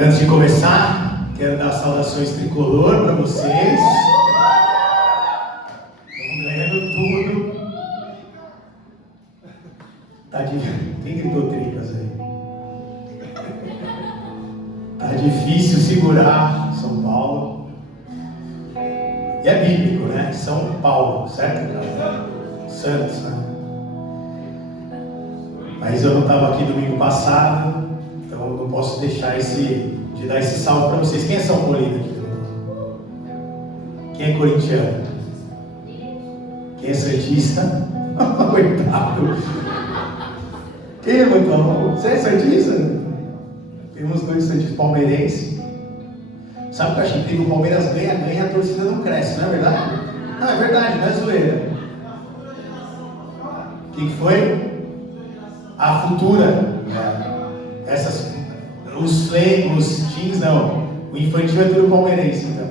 Antes de começar, quero dar saudações tricolor para vocês. Estamos ganhando tudo. Quem gritou tripas aí? Tá difícil segurar São Paulo. E é bíblico, né? São Paulo, certo, cara? Santos, né? Mas eu não estava aqui domingo passado, então eu não posso deixar de dar esse salve para vocês. Quem é São Paulino aqui? Quem é corintiano? Quem é santista? Coitado. Quem é muito bom? Você é santista? Temos dois santistas palmeirenses. Sabe o que eu achei incrível? O Palmeiras ganha, a torcida não cresce, não é verdade? Não, é verdade, não é zoeira. O que foi? A futura, os teams não, o infantil é tudo palmeirense, então.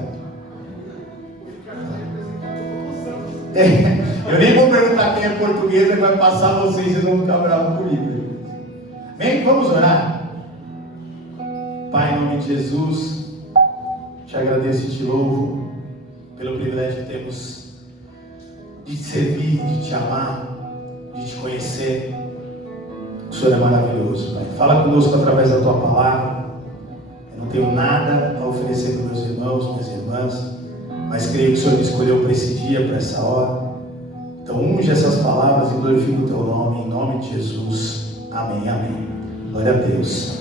Eu nem vou perguntar quem é português, vai passar vocês vão ficar bravos comigo. Vem, vamos orar. Pai, em nome de Jesus, te agradeço e te louvo pelo privilégio que temos de te servir, de te amar, de te conhecer. O Senhor é maravilhoso, Pai. Fala conosco através da Tua palavra. Eu não tenho nada a oferecer para meus irmãos, minhas irmãs, mas creio que o Senhor me escolheu para esse dia, para essa hora. Então unge essas palavras e glorifica o Teu nome, em nome de Jesus. Amém, amém. Glória a Deus.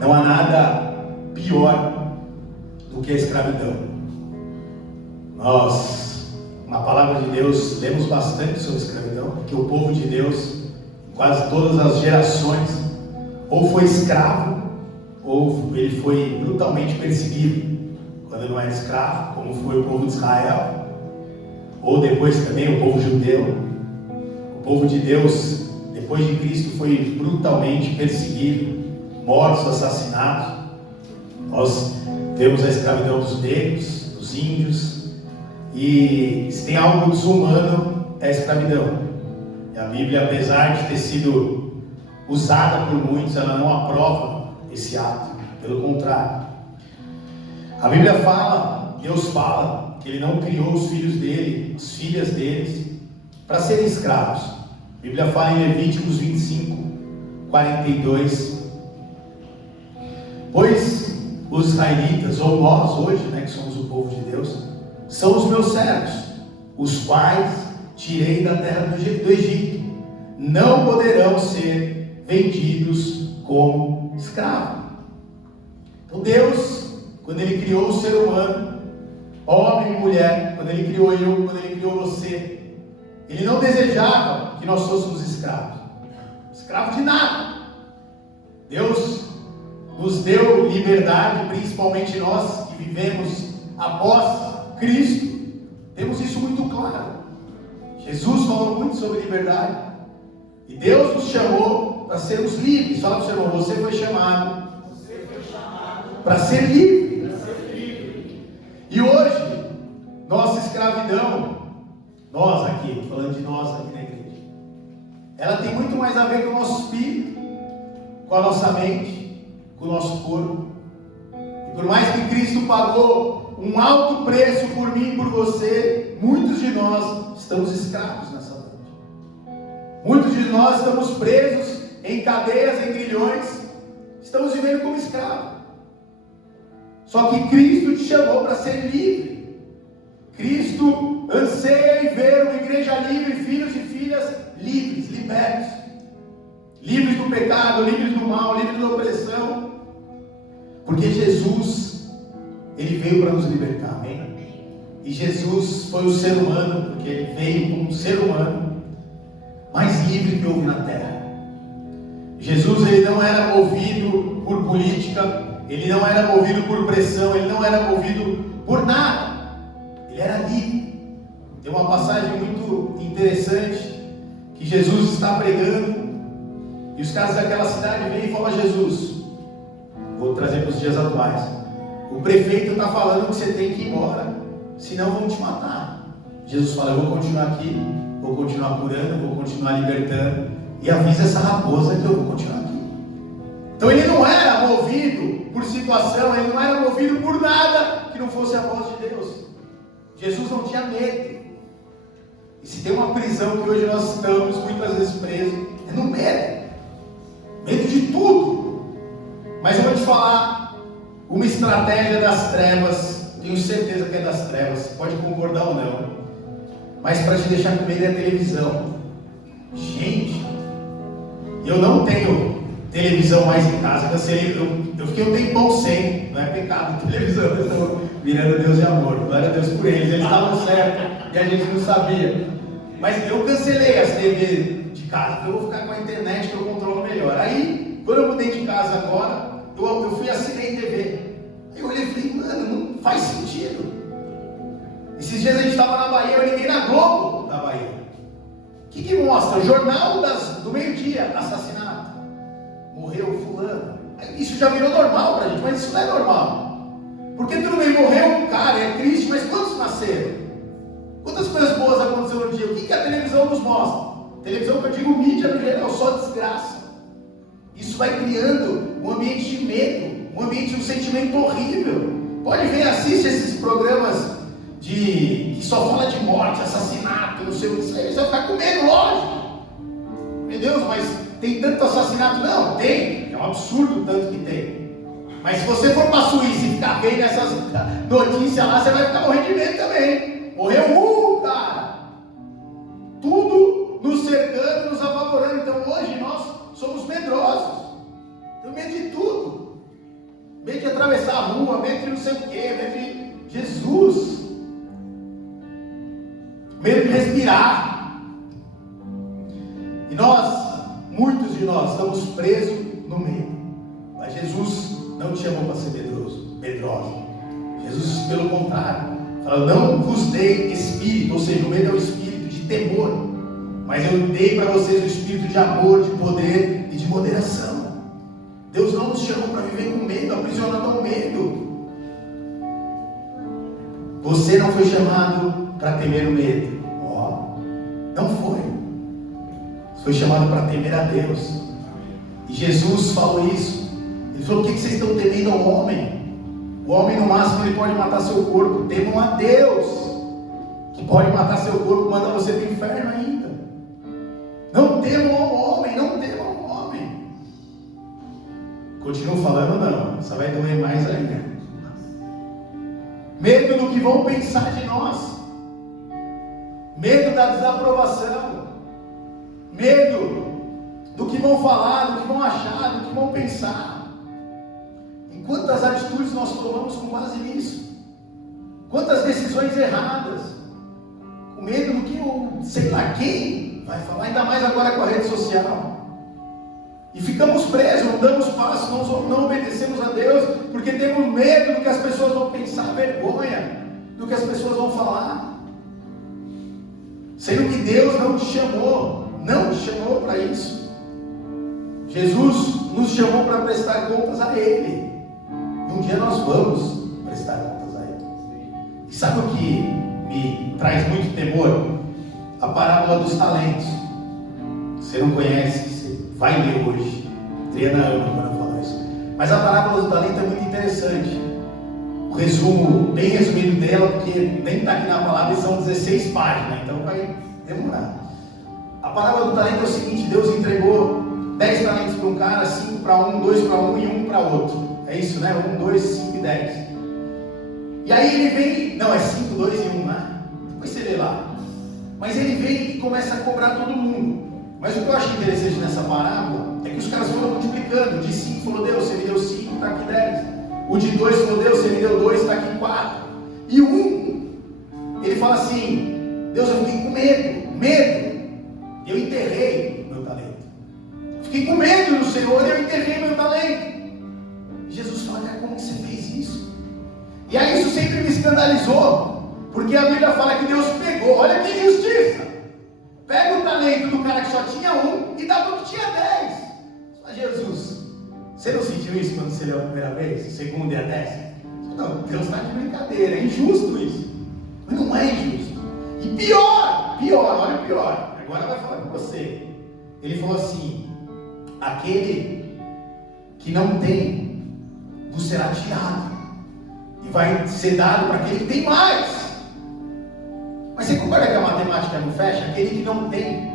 Não há nada pior do que a escravidão. Nós, na palavra de Deus, lemos bastante sobre escravidão, porque o povo de Deus, quase todas as gerações, ou foi escravo, ou ele foi brutalmente perseguido, quando ele não era escravo, como foi o povo de Israel, ou depois também o povo judeu. O povo de Deus, depois de Cristo, foi brutalmente perseguido, mortos, assassinados. Nós vemos a escravidão dos negros, dos índios, e se tem algo desumano, é a escravidão. E a Bíblia, apesar de ter sido usada por muitos, ela não aprova esse ato. Pelo contrário. A Bíblia fala, Deus fala, que Ele não criou os filhos dele, as filhas deles, para serem escravos. A Bíblia fala em Levíticos 25, 42. Pois os israelitas, ou nós hoje, que somos o povo de Deus, são os meus servos, os quais tirei da terra do Egito. Não poderão ser vendidos como escravos. Então Deus, quando Ele criou o ser humano, homem e mulher, quando Ele criou eu, quando Ele criou você, Ele não desejava que nós fôssemos escravos. Escravos de nada. Deus nos deu liberdade, principalmente nós que vivemos após Cristo, temos isso muito claro. Jesus falou muito sobre liberdade, e Deus nos chamou para sermos livres. Fala para o Senhor, você foi chamado para ser livre. E hoje, nossa escravidão, nós aqui, falando de nós aqui na igreja, ela tem muito mais a ver com o nosso espírito, com a nossa mente, com o nosso corpo. E por mais que Cristo pagou um alto preço por mim e por você, muitos de nós estamos escravos nessa noite. Muitos de nós estamos presos em cadeias, em grilhões, estamos vivendo como escravos. Só que Cristo te chamou para ser livre. Cristo anseia em ver uma igreja livre, filhos e filhas livres, libertos, livres do pecado, livres do mal, livres da opressão, porque Jesus, Ele veio para nos libertar, amém? E Jesus foi o ser humano, porque Ele veio como um ser humano mais livre que houve na terra. Jesus, Ele não era movido por política, Ele não era movido por pressão, Ele não era movido por nada, Ele era livre. Tem uma passagem muito interessante, que Jesus está pregando, e os caras daquela cidade vêm e falam a Jesus, vou trazer para os dias atuais, o prefeito está falando que você tem que ir embora, senão vão te matar. Jesus fala, eu vou continuar aqui, vou continuar curando, vou continuar libertando, e avisa essa raposa que eu vou continuar aqui. Então ele não era movido por situação, ele não era movido por nada que não fosse a voz de Deus. Jesus não tinha medo. E se tem uma prisão que hoje nós estamos muitas vezes presos, é no medo. Medo de tudo. Mas eu vou te falar uma estratégia das trevas, tenho certeza que é das trevas, pode concordar ou não, mas para te deixar com medo é a televisão. Gente, eu não tenho televisão mais em casa, eu fiquei um tempão sem, não é pecado televisão, eu estou virando Deus de amor, glória a Deus por eles estavam certos e a gente não sabia, mas eu cancelei as TV de casa, eu vou ficar com a internet que eu controlo melhor. Aí, quando eu mudei de casa agora, eu fui assinei TV, aí eu olhei e falei, mano, não faz sentido. Esses dias a gente estava na Bahia, eu liguei na Globo da Bahia, o que mostra? O jornal do meio-dia, assassinato, morreu fulano. Isso já virou normal pra gente, mas isso não é normal. Porque tudo bem, morreu um cara, é triste, mas quantos nasceram? Quantas coisas boas aconteceram no dia? O que a televisão nos mostra? Televisão que eu digo mídia no geral, só desgraça. Isso vai criando um ambiente de medo, um ambiente de um sentimento horrível. Pode ver, assiste esses programas que só fala de morte, assassinato, não sei o que, você vai ficar com medo, lógico. Meu Deus, mas tem tanto assassinato? Não, tem, é um absurdo o tanto que tem. Mas se você for para a Suíça e ficar vendo essas notícias lá, você vai ficar morrendo de medo também. Morreu cara. Tudo nos cercando, nos apavorando. Então hoje nós somos medrosos. Temos medo de tudo. Medo de atravessar a rua, medo de não sei o que, medo de Jesus. Medo de respirar. E muitos de nós, estamos presos no medo. Mas Jesus não te chamou para ser medroso. Jesus, pelo contrário, falou, não vos dei espírito, ou seja, o medo é o espírito de temor, mas eu dei para vocês o espírito de amor, de poder e de moderação. Deus não nos chamou para viver com medo, aprisionado ao medo. Você não foi chamado para temer o medo. Não foi. Foi chamado para temer a Deus. E Jesus falou isso. Ele falou, por que vocês estão temendo ao homem? O homem no máximo ele pode matar seu corpo. Temam a Deus, que pode matar seu corpo, manda você para o inferno ainda. Não temam ao homem, não temam ao homem. Continuo falando não, só vai doer mais ainda. Medo do que vão pensar de nós. Medo da desaprovação. Medo do que vão falar, do que vão achar, do que vão pensar. E quantas atitudes nós tomamos com base nisso? Quantas decisões erradas? Com medo do que sei lá quem vai falar, ainda mais agora com a rede social. E ficamos presos, não damos passo, não obedecemos a Deus, porque temos medo do que as pessoas vão pensar, vergonha do que as pessoas vão falar. Sendo que Deus não te chamou para isso. Jesus nos chamou para prestar contas a Ele. E um dia nós vamos prestar contas a Ele. E sabe o que me traz muito temor? A parábola dos talentos. Você não conhece, você vai ler hoje. Adriana ama quando eu falo isso. Mas a parábola do talento é muito interessante. O resumo, bem resumido dela, porque nem está aqui na palavra, e são 16 páginas, então vai demorar. A parábola do talento é o seguinte: Deus entregou 10 talentos para um cara, 5 para um, 2 para um e 1 para outro. É isso, né? 1, 2, 5 e 10. E aí ele vem, não, é 5, 2 e 1, né? Depois você lê lá. Mas ele vem e começa a cobrar todo mundo. Mas o que eu acho interessante nessa parábola é que os caras foram multiplicando. O de 5 falou, Deus, você me deu 5, está aqui 10. O de 2 falou, Deus, você me deu 2, está aqui 4. E o 1, ele fala assim, Deus, eu fiquei com medo. Eu enterrei meu talento. Fiquei com medo do Senhor e eu enterrei meu talento. E Jesus fala, cara, como que você fez isso? E aí isso sempre me escandalizou, porque a Bíblia fala que Deus pegou, olha que injustiça. Pega o talento do cara que só tinha 1 e dá para o que tinha 10. Só Jesus, você não sentiu isso quando você leu a primeira vez, segunda e a 10? Não, Deus está de brincadeira, é injusto isso. Mas não é injusto. E pior, olha o pior. Agora vai falar com você. Ele falou assim, aquele que não tem vos será tirado, e vai ser dado para aquele que tem mais. Mas você concorda que a matemática não fecha? Aquele que não tem.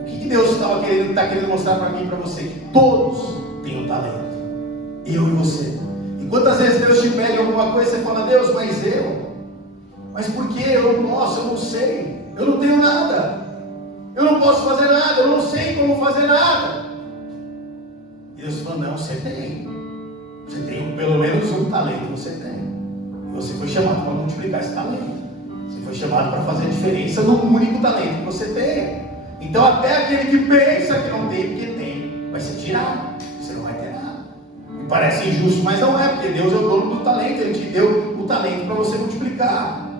O que Deus está querendo mostrar para mim e para você? Que todos têm um talento. Eu e você. E quantas vezes Deus te pede alguma coisa, você fala: Deus, mas eu? Mas por que? Eu não posso, eu não sei. Eu não tenho nada. Eu não posso fazer nada, eu não sei como fazer nada. E Deus fala: não, você tem. Você tem pelo menos um talento, você tem. E você foi chamado para multiplicar esse talento. Você foi chamado para fazer a diferença no único talento que você tem. Então até aquele que pensa que não tem, porque tem, vai ser tirado. Você não vai ter nada. Me parece injusto, mas não é, porque Deus é o dono do talento. Ele te deu o talento para você multiplicar.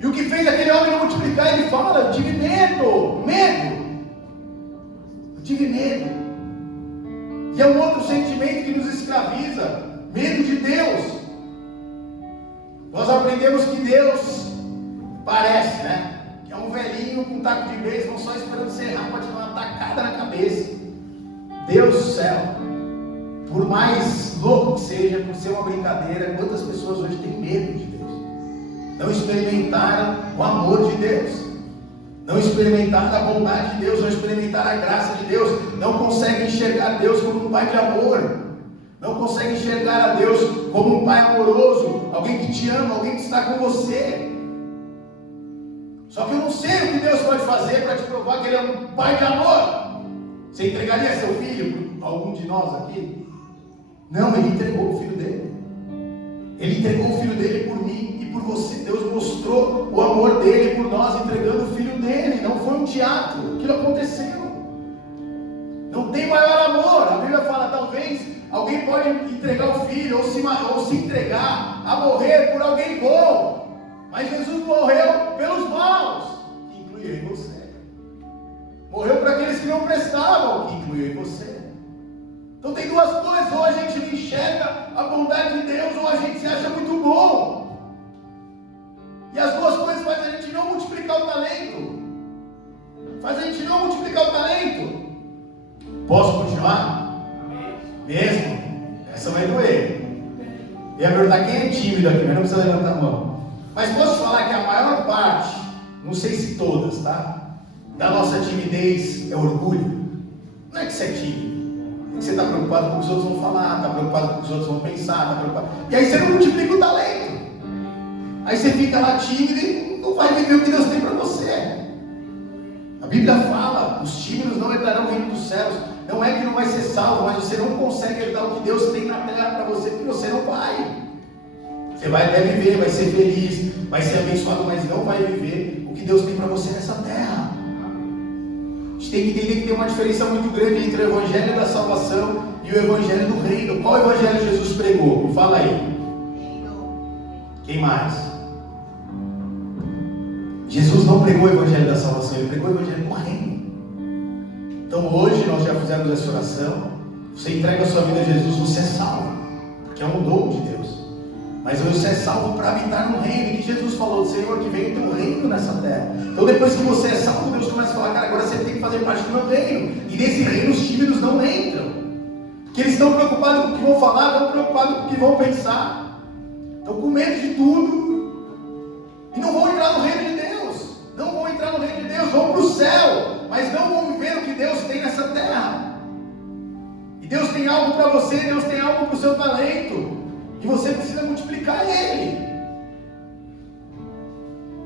E o que fez aquele homem não multiplicar? Ele fala: eu tive medo. Eu tive medo. E é um outro sentimento que nos escraviza: medo de Deus. Nós aprendemos que Deus parece, né? Que é um velhinho com um taco de beisebol só esperando você errar para te dar uma tacada na cabeça. Deus do céu, por mais louco que seja, por ser uma brincadeira, quantas pessoas hoje têm medo de Deus? Não experimentaram o amor de Deus, não experimentaram a bondade de Deus, não experimentaram a graça de Deus, não conseguem enxergar Deus como um pai de amor, não conseguem enxergar a Deus como um pai amoroso, alguém que te ama, alguém que está com você. Só que eu não sei o que Deus pode fazer para te provar que Ele é um pai de amor. Você entregaria seu filho para algum de nós aqui? Não, Ele entregou o filho dele. Ele entregou o filho dele por mim e por você. Deus mostrou o amor dele por nós, entregando o filho dele. Não foi um teatro, aquilo aconteceu. Não tem maior amor. A Bíblia fala: talvez alguém pode entregar o filho ou se entregar a morrer por alguém bom, mas Jesus morreu pelos maus, que inclui eu e você. Morreu para aqueles que não prestavam, que inclui eu e você. Então tem duas coisas: ou a gente não enxerga a bondade de Deus, ou a gente se acha muito bom. E as duas coisas fazem a gente não multiplicar o talento. Faz a gente não multiplicar o talento. Posso continuar? Mesmo? Essa vai doer. Eu ia perguntar quem é tímido aqui, mas não precisa levantar a mão. Mas posso falar que a maior parte, não sei se todas, tá? Da nossa timidez é orgulho. Não é que você é tímido. Você está preocupado com o que os outros vão falar, está preocupado com o que os outros vão pensar, está preocupado. E aí você não multiplica o talento. Aí você fica lá tímido e não vai viver o que Deus tem para você. A Bíblia fala: os tímidos não herdarão o reino dos céus. Não é que não vai ser salvo, mas você não consegue herdar o que Deus tem na terra para você, porque você não vai. Você vai até viver, vai ser feliz, vai ser abençoado, mas não vai viver o que Deus tem para você nessa terra. A gente tem que entender que tem uma diferença muito grande entre o evangelho da salvação e o evangelho do reino. Qual evangelho Jesus pregou? Me fala aí. Quem mais? Jesus não pregou o evangelho da salvação, Ele pregou o evangelho do reino. Então hoje nós já fizemos essa oração. Você entrega a sua vida a Jesus, você é salvo, porque é um dom de Deus. Mas hoje você é salvo para habitar no reino. E que Jesus falou: Senhor, que venha o teu reino nessa terra. Então depois que você é salvo, Deus começa a falar: cara, agora você tem que fazer parte do meu reino. E nesse reino os tímidos não entram, porque eles estão preocupados com o que vão falar, estão preocupados com o que vão pensar, estão com medo de tudo, e não vão entrar no reino de Deus. Não vão entrar no reino de Deus, vão para o céu, mas não vão viver o que Deus tem nessa terra. E Deus tem algo para você, Deus tem algo para o seu talento, e você precisa multiplicar ele.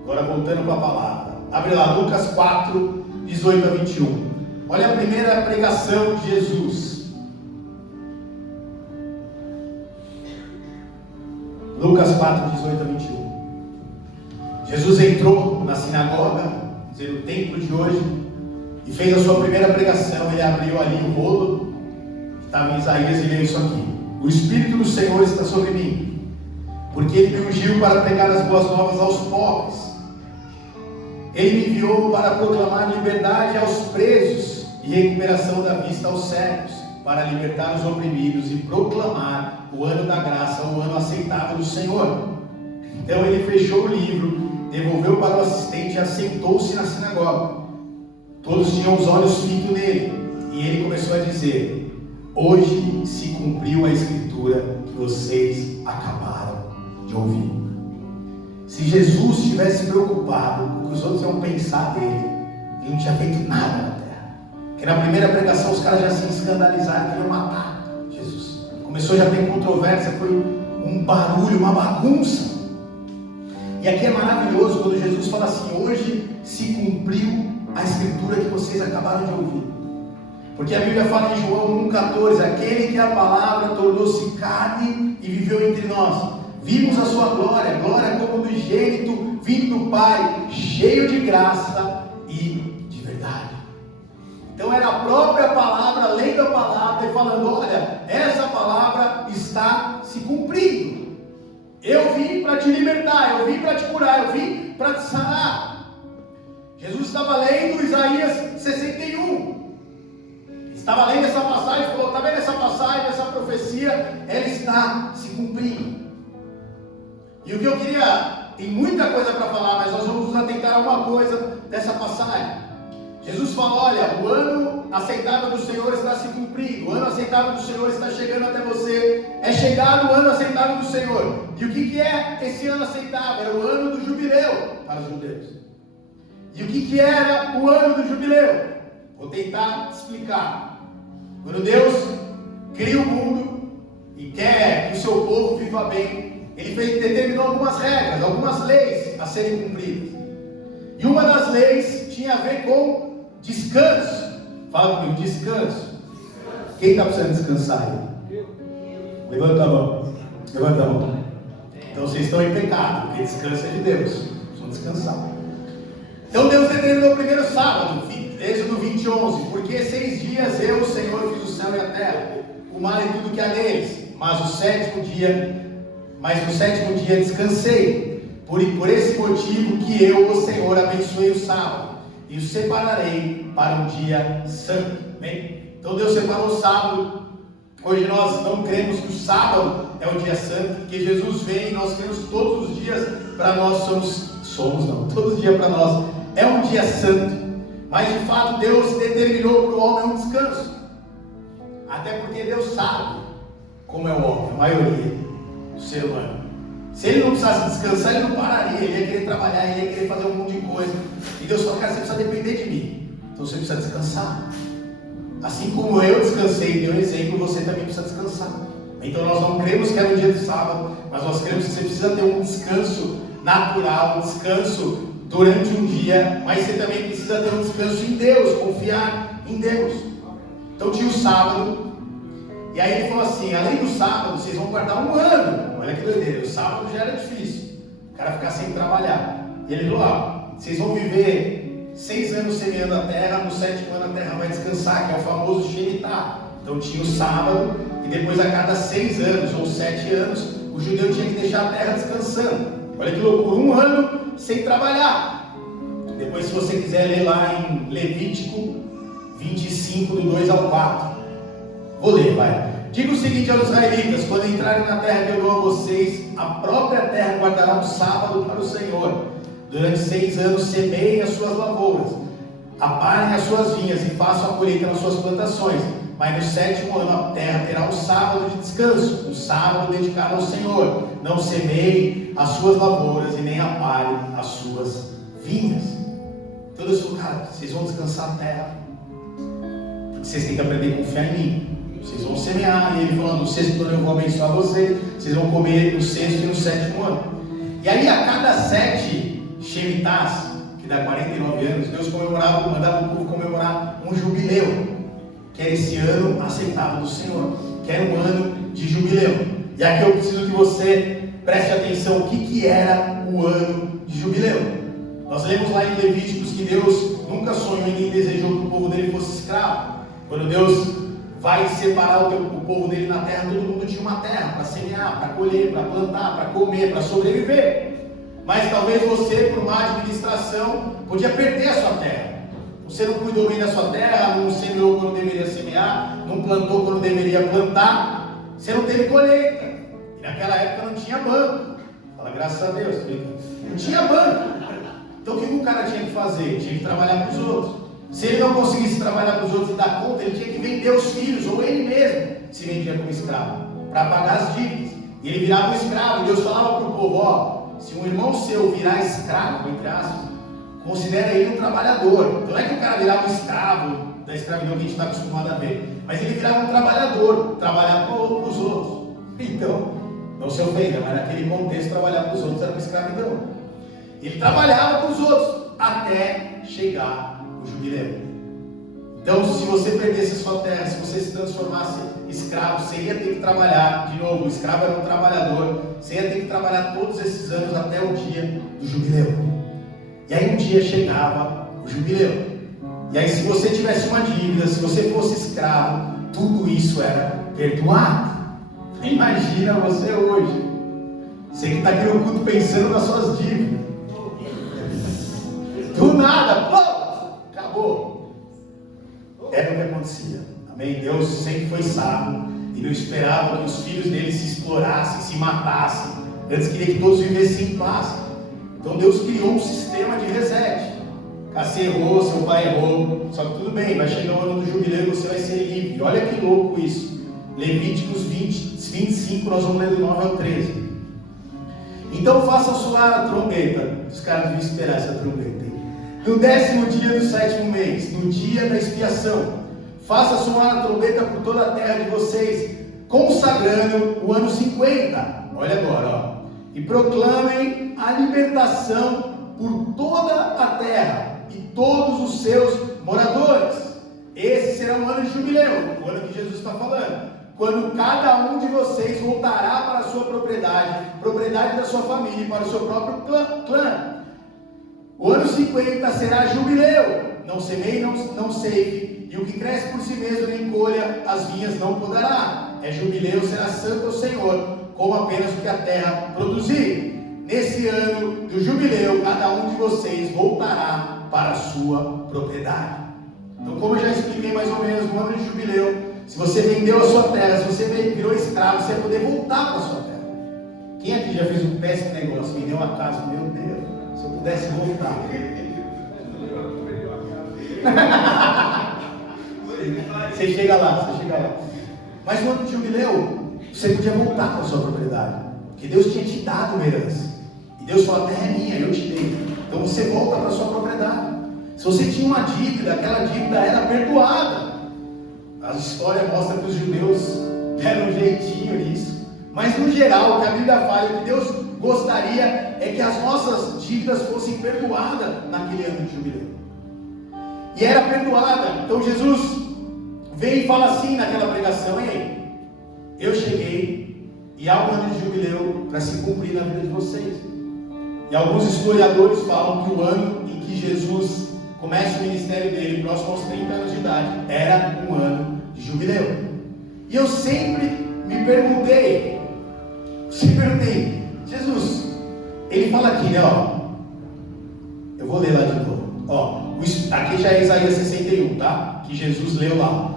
Agora voltando para a palavra, abre lá Lucas 4, 18 a 21. Olha a primeira pregação de Jesus. Lucas 4, 18 a 21. Jesus entrou na sinagoga, no templo de hoje, e fez a sua primeira pregação. Ele abriu ali o rolo que estava em Isaías e leu isso aqui: o Espírito do Senhor está sobre mim, porque Ele me ungiu para pregar as boas novas aos pobres. Ele me enviou para proclamar liberdade aos presos e recuperação da vista aos cegos, para libertar os oprimidos e proclamar o ano da graça, o ano aceitável do Senhor. Então ele fechou o livro, devolveu para o assistente e assentou-se na sinagoga. Todos tinham os olhos fitos nele, e ele começou a dizer: hoje se cumpriu a escritura que vocês acabaram de ouvir. Se Jesus estivesse preocupado com o que os outros iam pensar dele, ele não tinha feito nada na terra. Porque na primeira pregação os caras já se escandalizaram, queriam matar Jesus. Começou já a ter controvérsia, foi um barulho, uma bagunça. E aqui é maravilhoso quando Jesus fala assim: hoje se cumpriu a escritura que vocês acabaram de ouvir. Porque a Bíblia fala em João 1,14: aquele que a palavra tornou-se carne e viveu entre nós. Vimos a sua glória, glória como do unigênito vindo do Pai, cheio de graça e de verdade. Então era a própria palavra, lendo a palavra e falando: olha, essa palavra está se cumprindo. Eu vim para te libertar, eu vim para te curar, eu vim para te sanar. Jesus estava lendo Isaías 61. Estava lendo essa passagem e falou: está vendo essa passagem, essa profecia? Ela está se cumprindo. E o que eu queria, tem muita coisa para falar, mas nós vamos nos atentar a uma coisa dessa passagem. Jesus falou: olha, o ano aceitável do Senhor está se cumprindo, o ano aceitável do Senhor está chegando até você, é chegado o ano aceitável do Senhor. E o que é esse ano aceitável? Era o ano do jubileu para os judeus. E o que era o ano do jubileu? Vou tentar explicar. Quando Deus cria o mundo e quer que o seu povo viva bem, Ele determinou algumas regras, algumas leis a serem cumpridas. E uma das leis tinha a ver com descanso. Fala comigo: descanso. Quem está precisando descansar aí? Levanta a mão. Levanta a mão. Então vocês estão em pecado, porque descanso é de Deus. Precisam descansar. Então Deus determinou o primeiro sábado, Êxodo 20:11: porque 6 dias eu, o Senhor, fiz o céu e a terra, o mar e tudo que há neles, mas no sétimo dia descansei. Por esse motivo que eu, o Senhor, abençoei o sábado e o separarei para um dia santo. Bem? Então Deus separou o sábado. Hoje nós não cremos que o sábado é um dia santo, porque Jesus vem e nós cremos que todos os dias para nós todos os dias para nós é um dia santo. Mas de fato Deus determinou para o homem um descanso. Até porque Deus sabe como é o homem, a maioria do ser humano. Se ele não precisasse descansar, ele não pararia, ele ia querer trabalhar, ele ia querer fazer um monte de coisa. E Deus falou: cara, você precisa depender de mim, então você precisa descansar. Assim como eu descansei, dei um exemplo, você também precisa descansar. Então nós não cremos que é no dia de sábado, mas nós cremos que você precisa ter um descanso natural, um descanso durante um dia, mas você também precisa ter um descanso em Deus, confiar em Deus. Então tinha o sábado, e aí ele falou assim: além do sábado, vocês vão guardar um ano. Olha que doideira, o sábado já era difícil, o cara ficar sem trabalhar. E ele falou: vocês vão viver 6 anos semeando a terra, no 7º ano a terra vai descansar, que é o famoso Shemitah. Então tinha o sábado, e depois a cada 6 anos ou 7 anos, o judeu tinha que deixar a terra descansando. Olha que loucura, um ano sem trabalhar. Depois, se você quiser ler lá em Levítico 25, do 2 ao 4. Vou ler, vai. Diga o seguinte aos israelitas: quando entrarem na terra que eu dou a vocês, a própria terra guardará um sábado para o Senhor. Durante 6 anos semeiem as suas lavouras, aparem as suas vinhas e façam a colheita nas suas plantações. Mas no 7º ano a terra terá um sábado de descanso, um sábado dedicado ao Senhor. Não semeiem as suas lavouras e nem aparem as suas vinhas. Então Deus falou: cara, vocês vão descansar a terra, porque vocês têm que aprender a confiar em mim. Vocês vão semear. E ele falou: no 6º ano eu vou abençoar vocês vão comer no 6º e no 7º ano. E aí a cada 7 Shemitahs, que dá 49 anos, Deus mandava o povo comemorar um jubileu, que era esse ano aceitável do Senhor, que era um ano de jubileu. E aqui eu preciso que você preste atenção o que era o ano de jubileu. Nós lemos lá em Levíticos que Deus nunca sonhou e nem desejou que o povo dele fosse escravo. Quando Deus vai separar o povo dele na terra, todo mundo tinha uma terra para semear, para colher, para plantar, para comer, para sobreviver. Mas talvez você, por má administração, podia perder a sua terra. Você não cuidou bem da sua terra, não semeou quando deveria semear, não plantou quando deveria plantar, você não teve colheita. E naquela época não tinha banco. Fala, graças a Deus, não tinha banco. Então o que o cara tinha que fazer? Tinha que trabalhar para os outros. Se ele não conseguisse trabalhar para os outros e dar conta, ele tinha que vender os filhos, ou ele mesmo se vendia como escravo, para pagar as dívidas. E ele virava um escravo. E Deus falava para o povo: ó, se um irmão seu virar escravo, entre aspas, considera ele um trabalhador. Não é que o cara virava um escravo da escravidão que a gente está acostumado a ver, mas ele virava um trabalhador, trabalhar para os outros. Então, não se ofenda, mas naquele contexto, trabalhar para os outros era uma escravidão. Ele trabalhava para os outros até chegar o jubileu. Então, se você perdesse a sua terra, se você se transformasse em escravo, você ia ter que trabalhar. De novo, o escravo era um trabalhador. Você ia ter que trabalhar todos esses anos até o dia do jubileu. E aí um dia chegava o jubileu. E aí, se você tivesse uma dívida, se você fosse escravo, tudo isso era perdoado. Imagina você hoje. Você que está aqui no culto pensando nas suas dívidas. Do nada, pô, acabou. Era o que acontecia. Amém? Deus sempre foi sábio e não esperava que os filhos dele se explorassem, se matassem. Antes queria que todos vivessem em paz. Então Deus criou um sistema de reset. Você errou, seu pai errou, só que tudo bem, vai chegar o ano do jubileu e você vai ser livre. Olha que louco isso. Levíticos 25, nós vamos ler do 9 ao 13. Então façam soar a trombeta. Os caras vão esperar essa trombeta. No 10º dia do 7º mês, no dia da expiação, faça soar a trombeta por toda a terra de vocês, consagrando o ano 50. Olha agora, ó. E proclamem a libertação por toda a terra e todos os seus moradores. Esse será um ano de jubileu, o ano que Jesus está falando, quando cada um de vocês voltará para a sua propriedade da sua família e para o seu próprio clã. O ano 50 será jubileu, não semeie, não ceife, e o que cresce por si mesmo nem colha as vinhas não podará. É jubileu, será santo ao Senhor, como apenas o que a terra produzir. Nesse ano do jubileu, cada um de vocês voltará para a sua propriedade. Então, como eu já expliquei mais ou menos, no ano de jubileu, se você vendeu a sua terra, se você virou escravo, você vai poder voltar para a sua terra. Quem aqui já fez um péssimo negócio, vendeu uma casa? Meu Deus, se eu pudesse voltar. Você chega lá. Mas no ano de jubileu, você podia voltar para a sua propriedade, porque Deus tinha te dado uma herança. E Deus falou: a terra é minha, eu te dei. Então você volta para a sua propriedade. Se você tinha uma dívida, aquela dívida era perdoada. A história mostra que os judeus deram um jeitinho nisso. Mas no geral, o que a Bíblia fala, o que Deus gostaria é que as nossas dívidas fossem perdoadas naquele ano de jubileu. E era perdoada. Então Jesus vem e fala assim naquela pregação: ei, eu cheguei e há um ano de jubileu para se cumprir na vida de vocês. E alguns historiadores falam que o ano em que Jesus começa o ministério dele, próximo aos 30 anos de idade, era um ano de jubileu. E eu sempre me perguntei, Jesus, ele fala aqui, né, ó, eu vou ler lá de novo, ó, aqui já é Isaías 61, tá? Que Jesus leu lá.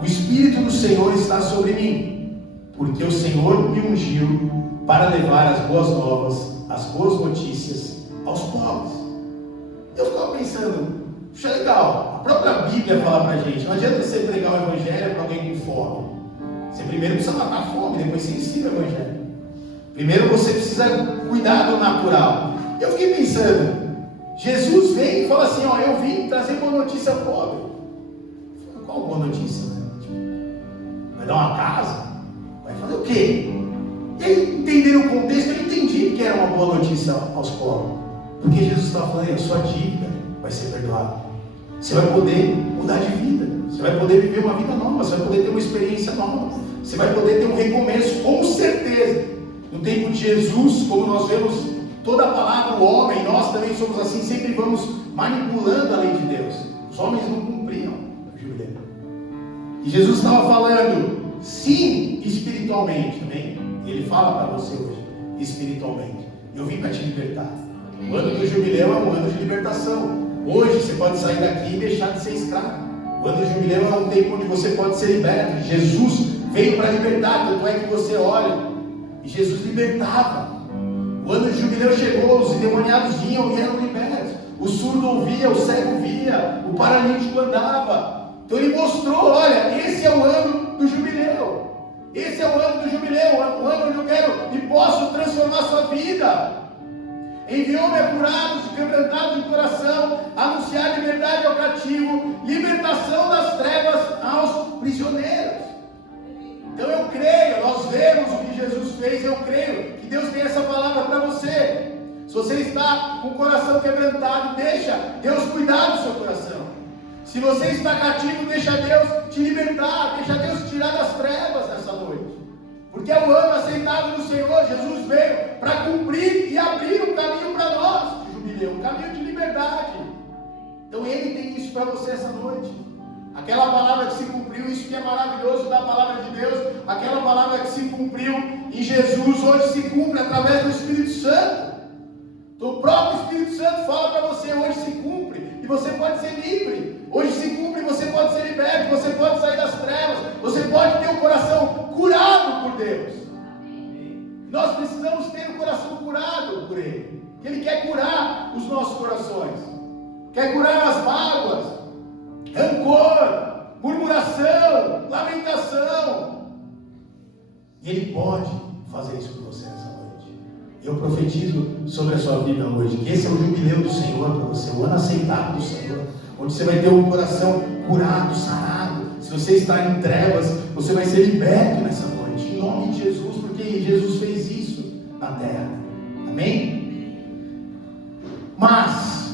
O Espírito do Senhor está sobre mim, porque o Senhor me ungiu para levar as boas novas, as boas notícias aos pobres. Eu ficava pensando, puxa, legal, a própria Bíblia fala pra gente, não adianta você pregar o Evangelho para alguém com fome. Você primeiro precisa matar a fome, depois você ensina o Evangelho. Primeiro você precisa cuidar do natural. Eu fiquei pensando, Jesus vem e fala assim, ó, eu vim trazer boa notícia ao pobre. Qual boa notícia? Vai dar uma casa? Vai fazer o quê? E aí, entendendo o contexto, eu entendi que era uma boa notícia aos pobres. Porque Jesus estava falando, a sua dívida vai ser perdoada. Você vai poder mudar de vida. Você vai poder viver uma vida nova. Você vai poder ter uma experiência nova. Você vai poder ter um recomeço, com certeza. No tempo de Jesus, como nós vemos toda a palavra, o homem, nós também somos assim, sempre vamos manipulando a lei de Deus. Os homens não cumpriam a Bíblia. E Jesus estava falando, sim, espiritualmente, amém? E Ele fala para você hoje, espiritualmente. Eu vim para te libertar. O ano do jubileu é um ano de libertação. Hoje você pode sair daqui e deixar de ser escravo. O ano do jubileu é um tempo onde você pode ser liberto. Jesus veio para libertar, tanto é que você olha. E Jesus libertava. O ano de jubileu chegou, os endemoniados vinham e eram libertos. o surdo ouvia, o cego via, o paralítico andava. Então ele mostrou, olha, esse é o ano do jubileu. Esse é o ano do jubileu, o ano onde eu quero e posso transformar a sua vida. Enviou-me a curados, quebrantados de coração, anunciar liberdade ao cativo, libertação das trevas aos prisioneiros. Então eu creio, nós vemos o que Jesus fez, eu creio que Deus tem essa palavra para você. Se você está com o coração quebrantado, deixa Deus cuidar do seu coração. Se você está cativo, deixa Deus te libertar, deixa Deus te tirar das trevas nessa noite. Porque é o ano aceitável do Senhor. Jesus veio para cumprir e abrir um caminho para nós de jubileu, um caminho de liberdade. Então Ele tem isso para você essa noite. Aquela palavra que se cumpriu, isso que é maravilhoso da palavra de Deus, aquela palavra que se cumpriu em Jesus, hoje se cumpre através do Espírito Santo. Então, o próprio Espírito Santo fala para você, hoje se cumpre, e você pode ser livre. Hoje se cumpre, você pode ser liberto, você pode sair das trevas, você pode ter o coração curado por Deus. Nós precisamos ter o coração curado por Ele. Ele quer curar os nossos corações, quer curar as mágoas, rancor, murmuração, lamentação. E Ele pode fazer isso por você nessa noite. Eu profetizo sobre a sua vida hoje, que esse é o jubileu do Senhor para você, o ano aceitável do Senhor, onde você vai ter um coração curado, sarado. Se você está em trevas, você vai ser liberto nessa noite, em nome de Jesus, porque Jesus fez isso na terra. Amém? Mas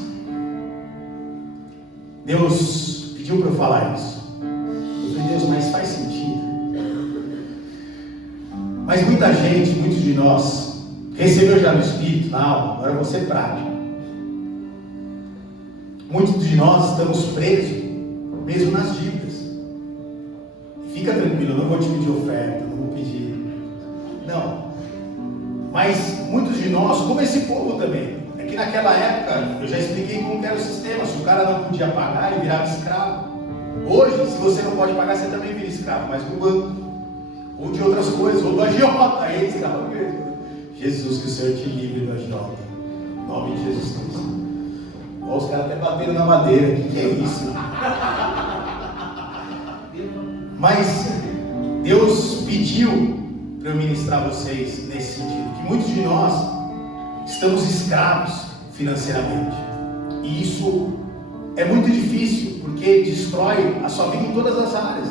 Deus pediu para eu falar isso. Eu falei, Deus, mas faz sentido. Mas muita gente, muitos de nós, recebeu já no Espírito, na alma, agora eu vou ser prático. Muitos de nós estamos presos, mesmo nas dívidas. Fica tranquilo, eu não vou te pedir oferta, não vou pedir. Não. Mas muitos de nós, como esse povo também, é que naquela época, eu já expliquei como era o sistema. Se o cara não podia pagar, ele virava escravo. Hoje, se você não pode pagar, você também vira escravo, mas do banco, ou de outras coisas, ou do agiota, aí é escravo mesmo. Jesus, que o Senhor te livre do agiota. Em nome de Jesus Cristo. Olha os caras até bateram na madeira, o que é isso? Mas Deus pediu para eu ministrar vocês nesse sentido, que muitos de nós estamos escravos financeiramente, e isso é muito difícil, porque destrói a sua vida em todas as áreas.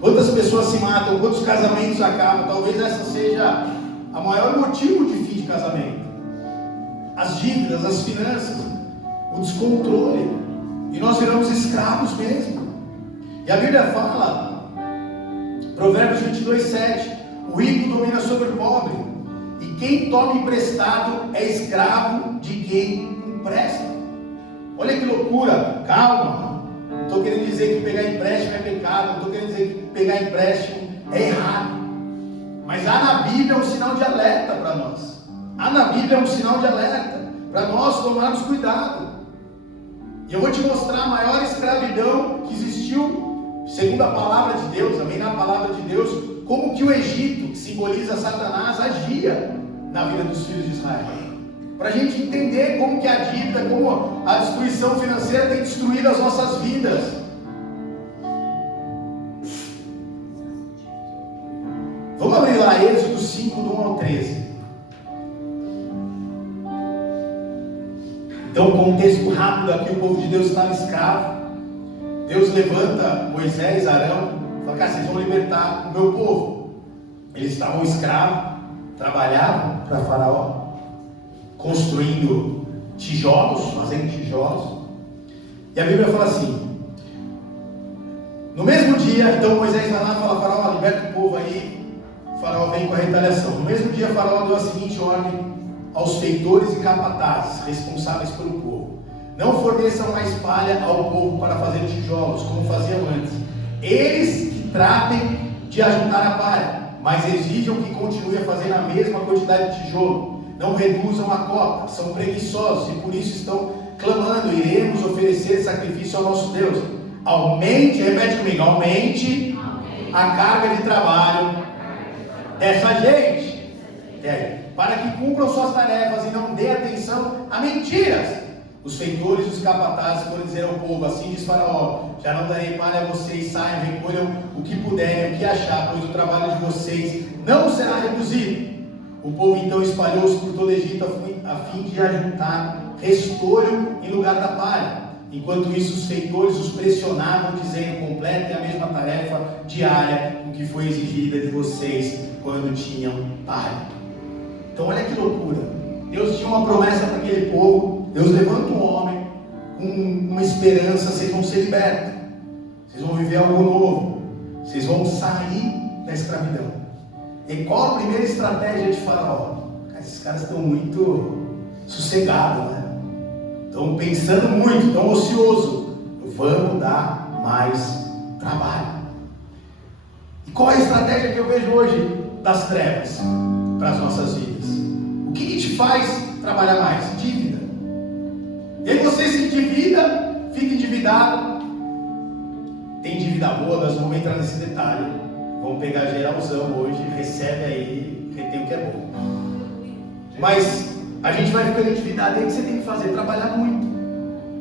Quantas pessoas se matam, quantos casamentos acabam? Talvez essa seja a maior motivo de fim de casamento. As dívidas, as finanças, o descontrole, e nós viramos escravos mesmo. E a Bíblia fala, Provérbios 22:7, o rico domina sobre o pobre, e quem toma emprestado é escravo de quem empresta. Olha que loucura. Calma, não estou querendo dizer que pegar empréstimo é pecado, não estou querendo dizer que pegar empréstimo é errado, mas há na Bíblia um sinal de alerta para nós. Há na Bíblia um sinal de alerta para nós tomarmos cuidado. E eu vou te mostrar a maior escravidão que existiu, segundo a palavra de Deus, amém? Na palavra de Deus, como que o Egito, que simboliza Satanás, agia na vida dos filhos de Israel. Para a gente entender como que a dívida, como a destruição financeira tem destruído as nossas vidas. Vamos abrir lá, Êxodo 5, do 1 ao 13. Então, contexto rápido aqui, o povo de Deus estava escravo. Deus levanta Moisés, Arão, fala, cara, vocês vão libertar o meu povo. Eles estavam escravos, trabalhavam para Faraó, construindo tijolos, fazendo tijolos. E a Bíblia fala assim, no mesmo dia, então Moisés vai lá e fala, Faraó, liberta o povo aí. O Faraó vem com a retaliação. No mesmo dia, Faraó deu a seguinte ordem aos feitores e capatazes responsáveis pelo povo: não forneçam mais palha ao povo para fazer tijolos, como faziam antes. Eles que tratem de ajuntar a palha, mas exijam que continue a fazer a mesma quantidade de tijolo. Não reduzam a cota, são preguiçosos e por isso estão clamando: iremos oferecer sacrifício ao nosso Deus. Aumente, repete comigo, aumente a carga de trabalho dessa gente, para que cumpram suas tarefas e não dê atenção a mentiras. Os feitores e os capatazes foram dizer ao povo: assim diz Faraó, já não darei palha a vocês, saiam, recolham o que puderem, o que achar, pois o trabalho de vocês não será reduzido. O povo então espalhou-se por todo o Egito a fim de ajuntar restolho em lugar da palha. Enquanto isso, os feitores os pressionavam, dizendo: completem a mesma tarefa diária com que foi exigida de vocês quando tinham palha. Então olha que loucura. Deus tinha uma promessa para aquele povo. Deus levanta um homem com uma esperança: vocês vão ser libertos, vocês vão viver algo novo, vocês vão sair da escravidão. E qual a primeira estratégia de Faraó? Esses caras estão muito sossegados, né? Estão pensando muito, estão ociosos. Vamos dar mais trabalho. E qual é a estratégia que eu vejo hoje das trevas para as nossas vidas? O que te faz trabalhar mais? Dívida. E aí você se endivida, fica endividado. Tem dívida boa, nós vamos entrar nesse detalhe. Vamos pegar geralzão hoje, recebe aí, retém o que é bom. Mas a gente vai ficando endividado, e aí o que você tem que fazer? Trabalhar muito.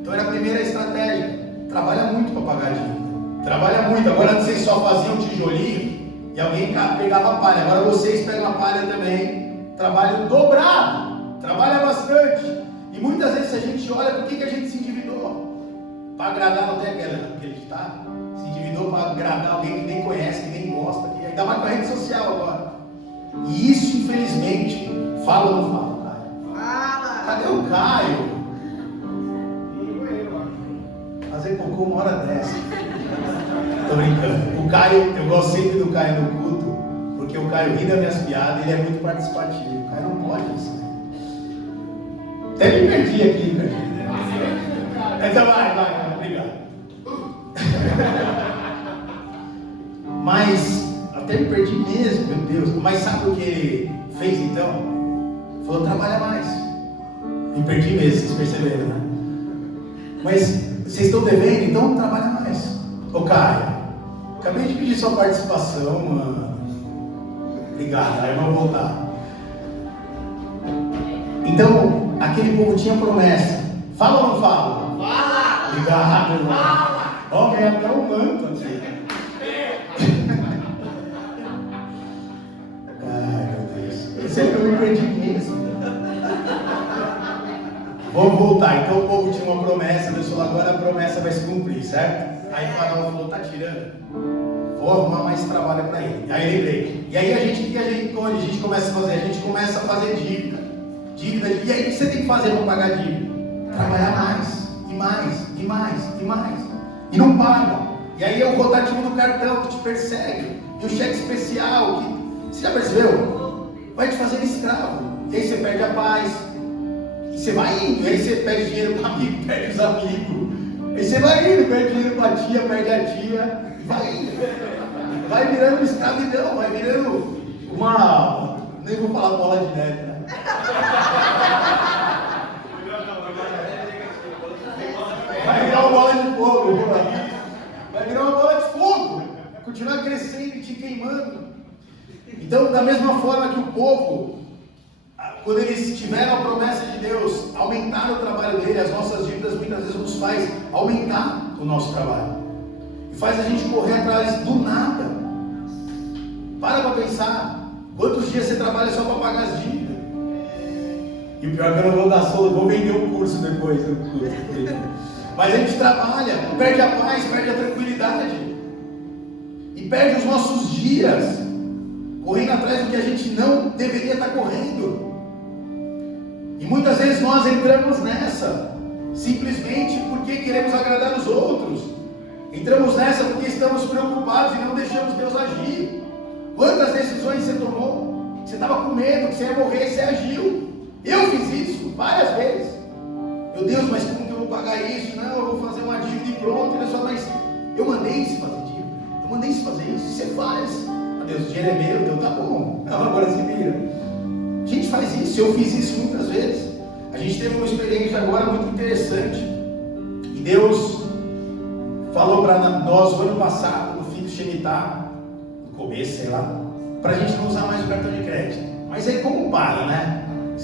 Então era a primeira estratégia. Trabalha muito para pagar a dívida. Trabalha muito. Agora antes vocês só faziam tijolinho e alguém pegava a palha. Agora vocês pegam a palha também. Trabalho dobrado. Trabalha bastante. E muitas vezes a gente olha, por que a gente se endividou? Para agradar, não tem aquele ditado? Se endividou para agradar alguém que nem conhece, que nem gosta, que ainda mais com a rede social agora. E isso, infelizmente, fala ou não fala, Caio? Fala! Cadê o Caio? Fazer cocô uma hora dessa. Tô brincando. O Caio, eu gosto sempre do Caio no culto, porque o Caio ri das minhas piadas, ele é muito participativo. O Caio não pode isso, né? Até me perdi aqui, cara. Então vai, obrigado. Mas, até me perdi mesmo, meu Deus. Mas sabe o que ele fez então? Falou: trabalha mais. Me perdi mesmo, vocês perceberam, né? Mas vocês estão devendo, então trabalha mais. Ô Caio, acabei de pedir sua participação, mano. Obrigado, aí eu vou voltar. Então, aquele povo tinha promessa. Fala ou não fala? Fala! Obrigado, irmão. Ó, ganhei até um manto aqui. Ai, meu Deus. Eu sempre me perdi mesmo. Vamos voltar. Então o povo tinha uma promessa. Deus falou: agora a promessa vai se cumprir, certo? Aí o Faraó falou: tá tirando. Vou arrumar mais trabalho para ele. Aí lembrei. E aí a gente começa a fazer? A gente começa a fazer dívida. E aí o que você tem que fazer para pagar a dívida? Trabalhar mais, e mais, e mais, e mais. E não paga. E aí é o rotativo do cartão que te persegue. E o cheque especial que... Você já percebeu? Vai te fazer escravo. E aí você perde a paz. E você vai indo. E aí você perde dinheiro para amigo, perde os amigos. E você vai indo, perde dinheiro para a tia, perde a tia. Vai indo. Vai virando escravidão. Vai virando uma... Nem vou falar bola de neve, né? Vai virar uma bola de fogo. Vai virar uma bola de fogo. Continuar crescendo e te queimando. Então, da mesma forma que o povo, quando eles tiveram a promessa de Deus, aumentaram o trabalho dele, as nossas dívidas muitas vezes nos faz aumentar o nosso trabalho. E faz a gente correr atrás do nada. Para pensar. Quantos dias você trabalha só para pagar as dívidas? E o pior é que eu não vou dar solo, vou vender um curso depois do curso. Mas a gente trabalha, perde a paz, perde a tranquilidade. E perde os nossos dias correndo atrás do que a gente não deveria estar correndo. E muitas vezes nós entramos nessa simplesmente porque queremos agradar os outros. Entramos nessa porque estamos preocupados e não deixamos Deus agir. Quantas decisões você tomou? Você estava com medo que você ia morrer, você agiu. Eu fiz isso várias vezes. Meu Deus, mas como que eu vou pagar isso? Não, eu vou fazer uma dívida e pronto. Olha só, mas eu mandei se fazer dívida. Eu mandei se fazer isso. Você faz. Deus, o dinheiro é meu, então tá bom. Não, agora se vira. A gente faz isso, eu fiz isso muitas vezes. A gente teve uma experiência agora muito interessante. E Deus falou para nós no ano passado, no fim do Shemitah, no começo, sei lá, para a gente não usar mais o cartão de crédito. Mas aí como para, né?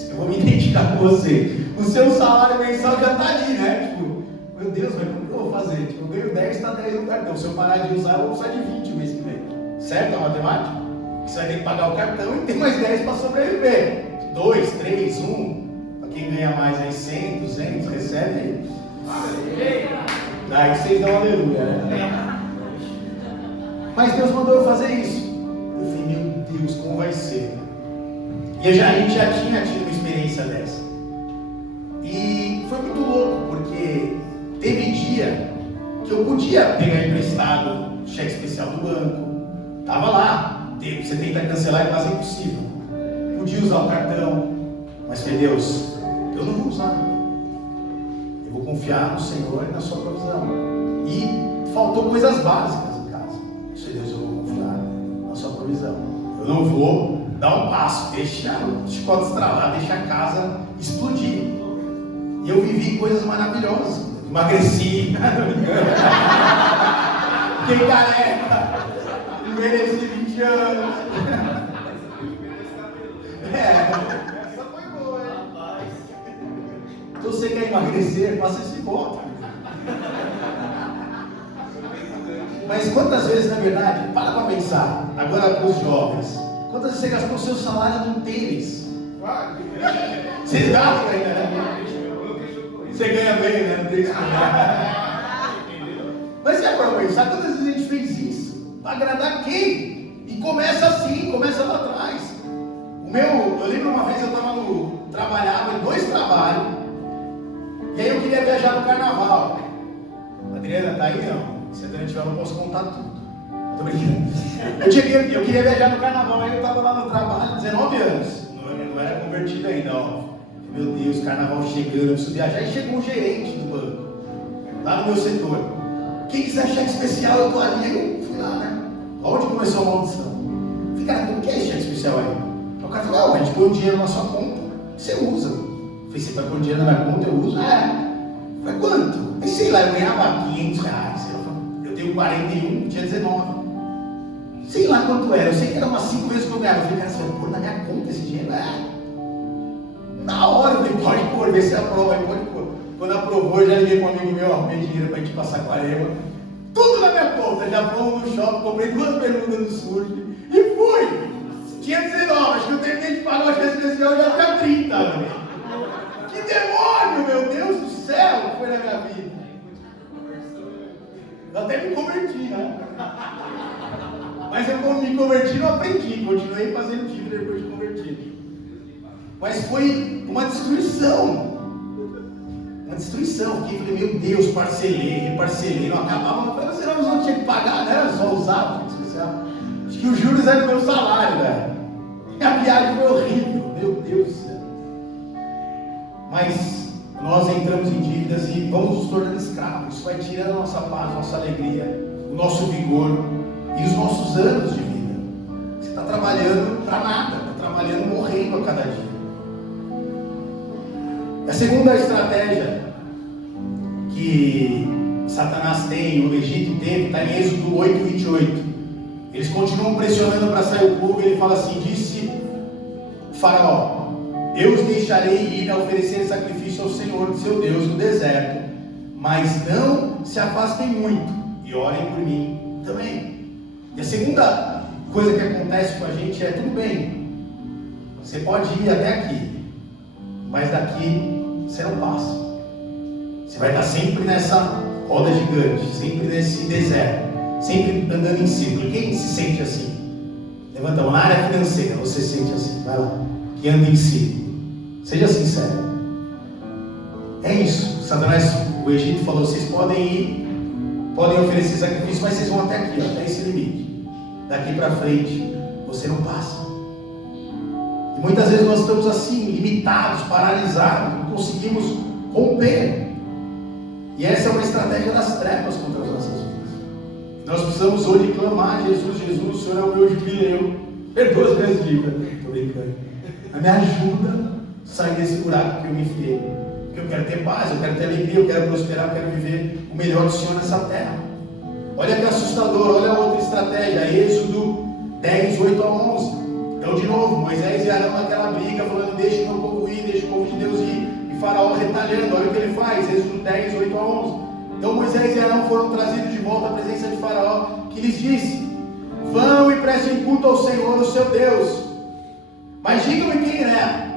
Eu vou me identificar com você. O seu salário mensal já está ali, né? Tipo, meu Deus, mas como que eu vou fazer? Tipo, eu ganho 10, está 10 no cartão. Se eu parar de usar, eu vou precisar de 20 o mês que vem. Certo a matemática? Você vai ter que pagar o cartão e tem mais 10 para sobreviver. 2, 3, 1. Para quem ganha mais aí, 100, 200, recebe aí. Daí vocês dão aleluia, né? Mas Deus mandou eu fazer isso. Eu falei, meu Deus, como vai ser? E a gente já tinha tido uma experiência dessa. E foi muito louco, porque teve dia que eu podia pegar emprestado cheque especial do banco. Tava lá. Você tenta cancelar, é quase impossível. Podia usar o cartão. Mas falei, Deus, eu não vou usar. Eu vou confiar no Senhor e na sua provisão. E faltou coisas básicas em casa. Eu falei, Deus, eu vou confiar na sua provisão. Eu não vou dar um passo, deixar o chicote estralar, deixar a casa explodir. E eu vivi coisas maravilhosas. Emagreci, fiquei careca, envelheci 20 anos. Essa foi boa, hein? Então você quer emagrecer, faça esse voto. Mas quantas vezes, na verdade, para pensar, agora para os jovens, quantas vezes você gastou o seu salário num tênis? Vocês gastam ainda, né? Você ganha bem, né? Não tem isso. Mas se é para pensar, quantas vezes a gente fez isso? Para agradar quem? E começa assim, começa lá atrás. Eu lembro uma vez eu trabalhava em 2 trabalhos, e aí eu queria viajar no carnaval. A Adriana está aí? Não. Se a Adriana tiver, eu não posso contar tudo. Tô brincando. Eu queria viajar no carnaval, aí eu estava lá no trabalho, 19 anos. Não era convertido ainda, ó. Meu Deus, carnaval chegando, eu preciso viajar. E chegou um gerente do banco, lá no meu setor. Quem quiser cheque especial, eu tô ali. Aí eu fui lá, né? Onde começou a maldição? Falei, cara, como que é esse cheque especial aí? O cara falou, a gente põe o dinheiro na sua conta, você usa. Eu falei, você vai pôr o dinheiro na minha conta, eu uso? Foi quanto? Aí sei lá, eu ganhava R$500. Eu tenho 41, tinha 19. Sei lá quanto era, eu sei que era umas 5 vezes que eu ganhava. Eu falei, cara, você vai pôr na minha conta esse dinheiro? Na hora eu falei, pode pôr, vê se aprova aí, pode pôr. Quando aprovou, eu já liguei para um amigo meu, arrumei dinheiro para a gente passar com a Eva. Tudo na minha conta, já fomos no shopping, comprei 2 bermudas no surf e fui. Tinha 19, acho que eu terminei de pagar o cheque especial, já tinha 30. Né? Que demônio, meu Deus do céu, que foi na minha vida. Eu até me converti, né? Mas eu me converti, não aprendi, continuei fazendo dívida depois de convertido. Mas foi uma destruição. Uma destruição. Porque eu falei, meu Deus, reparcelei, não acabava. Eu falei, mas será que eu não tinha que pagar, né? Eu só usava. Acho que os juros eram do meu salário, velho. E a viagem foi horrível, meu Deus do céu. Mas nós entramos em dívidas e vamos nos tornando escravos. Isso vai tirando a nossa paz, a nossa alegria, o nosso vigor e os nossos anos de vida. Você está trabalhando para nada, está trabalhando morrendo a cada dia. A segunda estratégia que Satanás tem, o Egito teve, está em Êxodo 8:28. Eles continuam pressionando para sair o povo, e ele fala assim, disse o faraó, eu os deixarei ir a oferecer sacrifício ao Senhor, seu Deus, no deserto, mas não se afastem muito, e orem por mim também. E a segunda coisa que acontece com a gente é, tudo bem, você pode ir até aqui, mas daqui você não passa. Você vai estar sempre nessa roda gigante, sempre nesse deserto, sempre andando em círculo. Quem se sente assim? Levanta a mão. Na área financeira, você se sente assim, vai lá, que anda em círculo. Seja sincero. É isso. Satanás, o Egito falou, vocês podem ir, podem oferecer sacrifício, mas vocês vão até aqui, até esse limite. Daqui para frente, você não passa. E muitas vezes nós estamos assim, limitados, paralisados, não conseguimos romper. E essa é uma estratégia das trevas contra as nossas vidas. Nós precisamos hoje clamar, Jesus, o Senhor é o meu jubileu, perdoa as minhas dívidas. Estou brincando. Me ajuda a sair desse buraco que eu me enfiei. Porque eu quero ter paz, eu quero ter alegria, eu quero prosperar, eu quero viver o melhor do Senhor nessa terra. Olha que assustador, olha a outra estratégia, Êxodo 10:8-11. Então, de novo, Moisés e Arão naquela briga, falando: deixa o meu povo ir, deixa o povo de Deus ir. E Faraó retalhando, olha o que ele faz, Êxodo 10, 8 a 11. Então Moisés e Arão foram trazidos de volta à presença de Faraó, que lhes disse: vão e prestem culto ao Senhor, o seu Deus. Mas digam-me quem é.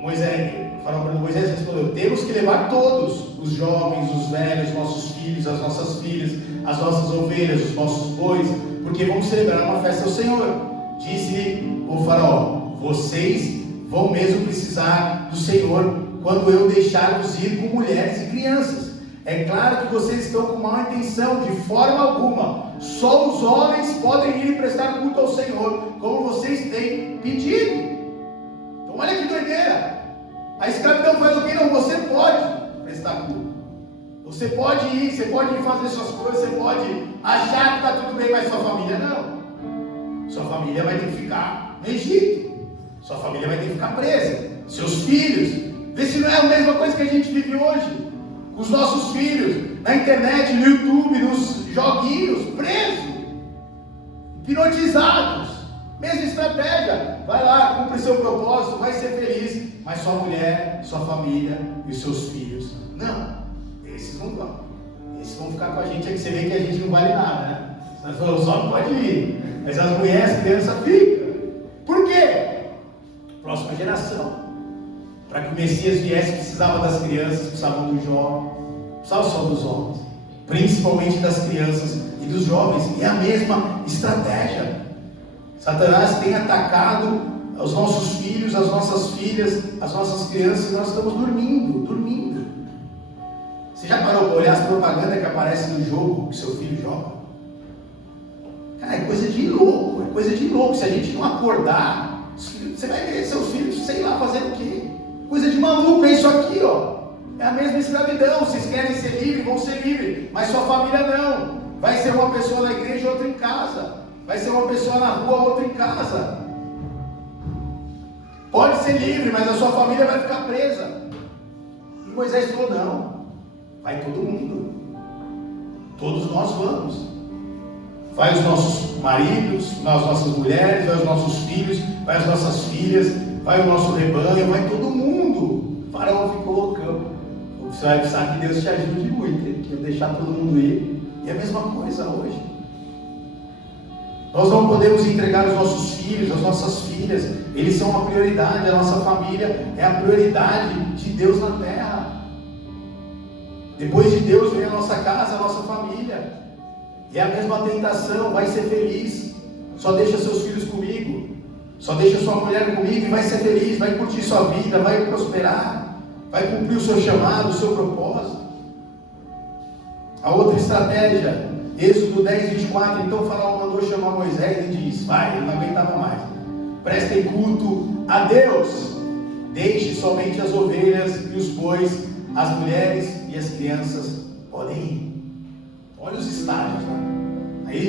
Moisés respondeu: temos que levar todos, os jovens, os velhos, nossos filhos, as nossas filhas, as nossas ovelhas, os nossos bois, porque vamos celebrar uma festa ao Senhor. Disse-lhe o Faraó: vocês vão mesmo precisar do Senhor quando eu deixar-vos ir com mulheres e crianças. É claro que vocês estão com má intenção, de forma alguma. Só os homens podem ir e prestar culto ao Senhor, como vocês têm pedido. Então olha que doideira. A escravidão faz o que? Não, você pode prestar culto. Você pode ir fazer suas coisas, você pode achar que está tudo bem, mas sua família não. Sua família vai ter que ficar no Egito. Sua família vai ter que ficar presa. Seus filhos. Vê se não é a mesma coisa que a gente vive hoje. Os nossos filhos, na internet, no YouTube, nos joguinhos, presos, hipnotizados. Mesma estratégia. Vai lá, cumpre seu propósito, vai ser feliz. Mas sua mulher, sua família e os seus filhos, não. Esses não vão. Esses vão ficar com a gente. É que você vê que a gente não vale nada, né? Os homens podem ir, mas as mulheres, as crianças ficam. Por quê? Próxima geração. Para que o Messias viesse, precisava das crianças, precisavam do jovem, precisava só dos homens, principalmente das crianças e dos jovens. E a mesma estratégia. Satanás tem atacado os nossos filhos, as nossas filhas, as nossas crianças, e nós estamos dormindo. Você já parou para olhar as propagandas que aparecem no jogo que seu filho joga? Cara, é coisa de louco, Se a gente não acordar, você vai ver seus filhos, sei lá, fazendo o quê? Coisa de maluco, é isso aqui, ó. É a mesma escravidão. Vocês querem ser livres, vão ser livres, mas sua família não. Vai ser uma pessoa na igreja, outra em casa. Vai ser uma pessoa na rua, outra em casa. Pode ser livre, mas a sua família vai ficar presa. E Moisés falou: não, vai todo mundo. Todos nós vamos. Vai os nossos maridos, as nossas mulheres, vai os nossos filhos, vai as nossas filhas, vai o nosso rebanho, vai todo mundo. O Faraó ficou loucão. Você vai precisar que Deus te ajude muito, que eu deixar todo mundo ir. E é a mesma coisa hoje. Nós não podemos entregar os nossos filhos, as nossas filhas. Eles são uma prioridade. A nossa família é a prioridade de Deus na terra. Depois de Deus vem a nossa casa, a nossa família. E é a mesma tentação: vai ser feliz, só deixa seus filhos comigo, só deixa sua mulher comigo e vai ser feliz, vai curtir sua vida, vai prosperar, vai cumprir o seu chamado, o seu propósito. A outra estratégia, Êxodo 10, 24, então o Faraó mandou chamar Moisés e disse: vai, ele não aguentava mais, prestem culto a Deus, deixe somente as ovelhas e os bois, as mulheres e as crianças podem ir. Olha os estágios, né? Aí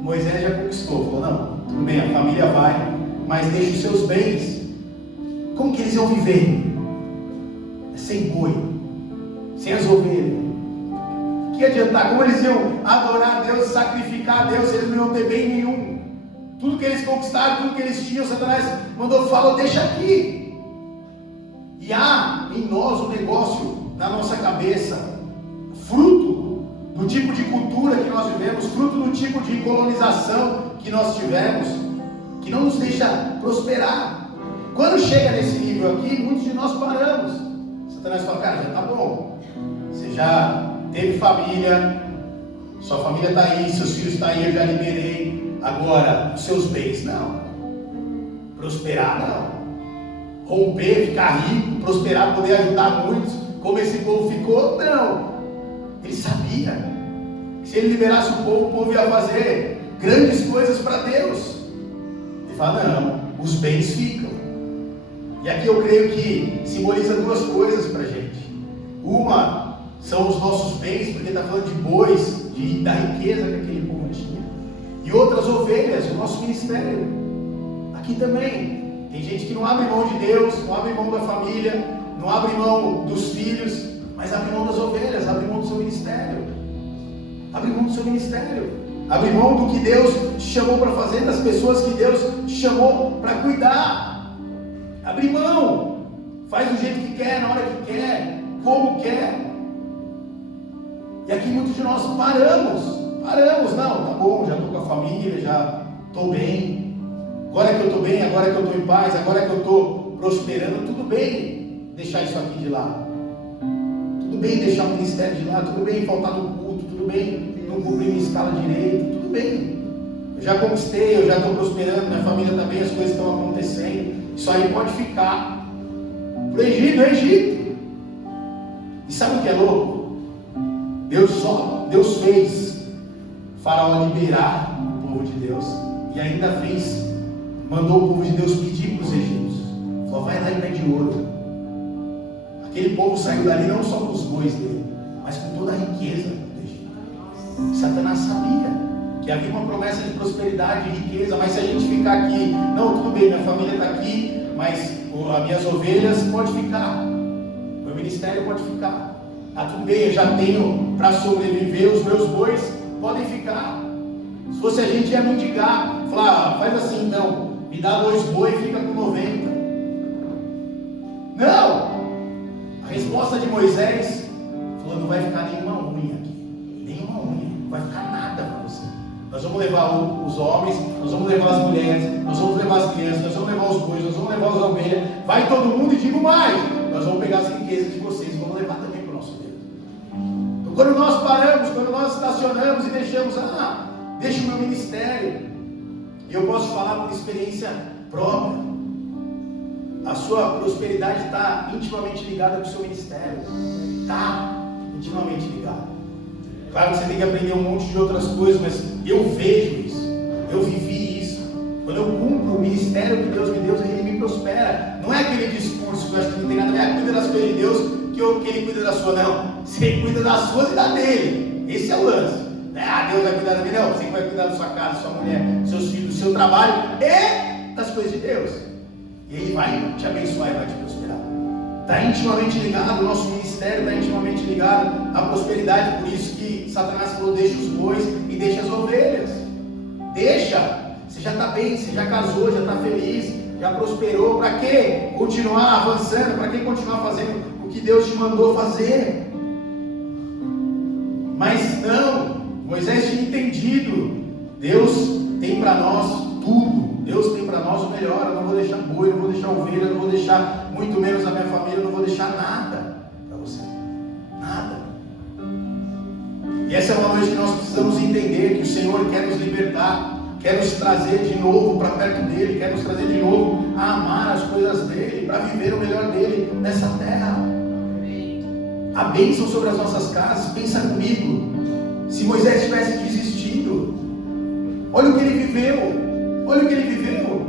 Moisés já conquistou, falou: não, tudo bem, a família vai, mas deixa os seus bens. Como que eles iam viver? Sem boi, sem as ovelhas. Que adiantar? Como eles iam adorar a Deus, sacrificar a Deus, eles não iam ter bem nenhum? Tudo que eles conquistaram, tudo que eles tinham, Satanás falou: deixa aqui. E há em nós um negócio na nossa cabeça, fruto do tipo de cultura que nós vivemos, fruto do tipo de colonização que nós tivemos, que não nos deixa prosperar. Quando chega nesse nível aqui, muitos de nós paramos. Satanás fala: cara, já tá bom, você já teve família, sua família está aí, seus filhos estão aí, eu já liberei. Agora, os seus bens, não. Prosperar, não. Romper, ficar rico, prosperar, poder ajudar muitos, como esse povo ficou, não. Ele sabia que se ele liberasse o povo ia fazer grandes coisas para Deus. Ele fala: não, os bens ficam. E aqui eu creio que simboliza duas coisas para a gente. Uma são os nossos bens, porque está falando de bois, da riqueza que aquele povo tinha. E outras, ovelhas, o nosso ministério. Aqui também tem gente que não abre mão de Deus, não abre mão da família, não abre mão dos filhos, mas abre mão das ovelhas, abre mão do seu ministério. Abre mão do seu ministério. Abrir mão do que Deus te chamou para fazer, das pessoas que Deus te chamou para cuidar. Abrir mão. Faz do jeito que quer, na hora que quer, como quer. E aqui muitos de nós paramos. Não, tá bom, já estou com a família, já estou bem. Agora que eu estou bem, agora que eu estou em paz, agora que eu estou prosperando, tudo bem deixar isso aqui de lado. Tudo bem deixar o ministério de lado, tudo bem faltar no culto, tudo bem não cumprir minha escala direito, tudo bem. Eu já conquistei, eu já estou prosperando, minha família também, as coisas estão acontecendo. Isso aí pode ficar. Pro Egito. E sabe o que é louco? Deus fez Faraó liberar o povo de Deus. E ainda mandou o povo de Deus pedir para os egípcios. Falou, vai lá e pede ouro. Aquele povo saiu dali não só com os bois dele, mas com toda a riqueza do Egito. Satanás sabia que havia uma promessa de prosperidade e riqueza, mas se a gente ficar aqui, não, tudo bem, minha família está aqui, mas as minhas ovelhas pode ficar, meu ministério pode ficar, tá tudo bem, eu já tenho para sobreviver, os meus bois podem ficar. Se fosse a gente ia mendigar, falar, faz assim então, me dá 2 bois e fica com 90. Não! A resposta de Moisés falou, não vai ficar nenhuma unha aqui, nenhuma unha, não vai ficar nada para você. Nós vamos levar os homens, nós vamos levar as mulheres, nós vamos levar as crianças, nós vamos levar os bois, nós vamos levar as ovelhas, vai todo mundo e digo mais, nós vamos pegar as riquezas de vocês e vamos levar também para o nosso Deus. Então quando nós paramos, quando nós estacionamos e deixamos, deixa o meu ministério, e eu posso falar por experiência própria, a sua prosperidade está intimamente ligada com o seu ministério, está intimamente ligada. Claro que você tem que aprender um monte de outras coisas, mas eu vejo isso, eu vivi isso. Quando eu cumpro o ministério que Deus me deu, Ele me prospera. Não é aquele discurso que eu acho que não tem nada a ver, cuida das coisas de Deus, que Ele cuida da sua, não. Você cuida das suas e da dele. Esse é o lance. Deus vai cuidar da minha, não. Você que vai cuidar da sua casa, da sua mulher, dos seus filhos, do seu trabalho e das coisas de Deus. E Ele vai te abençoar e vai te prosperar. Está intimamente ligado, o nosso ministério está intimamente ligado à prosperidade. Por isso que Satanás falou, deixa os bois e deixa as ovelhas. Deixa. Você já está bem, você já casou, já está feliz, já prosperou. Para que continuar avançando? Para que continuar fazendo o que Deus te mandou fazer? Mas não, Moisés tinha entendido. Deus tem para nós tudo. Deus tem para nós o melhor. Eu não vou deixar boi, eu não vou deixar ovelha, eu não vou deixar muito menos a minha família, eu não vou deixar nada para você. Nada. E essa é uma noite que nós precisamos entender que o Senhor quer nos libertar, quer nos trazer de novo para perto dEle, quer nos trazer de novo a amar as coisas dEle, para viver o melhor dEle nessa terra. A bênção sobre as nossas casas, pensa comigo, se Moisés tivesse desistido, olha o que ele viveu, olha o que ele viveu,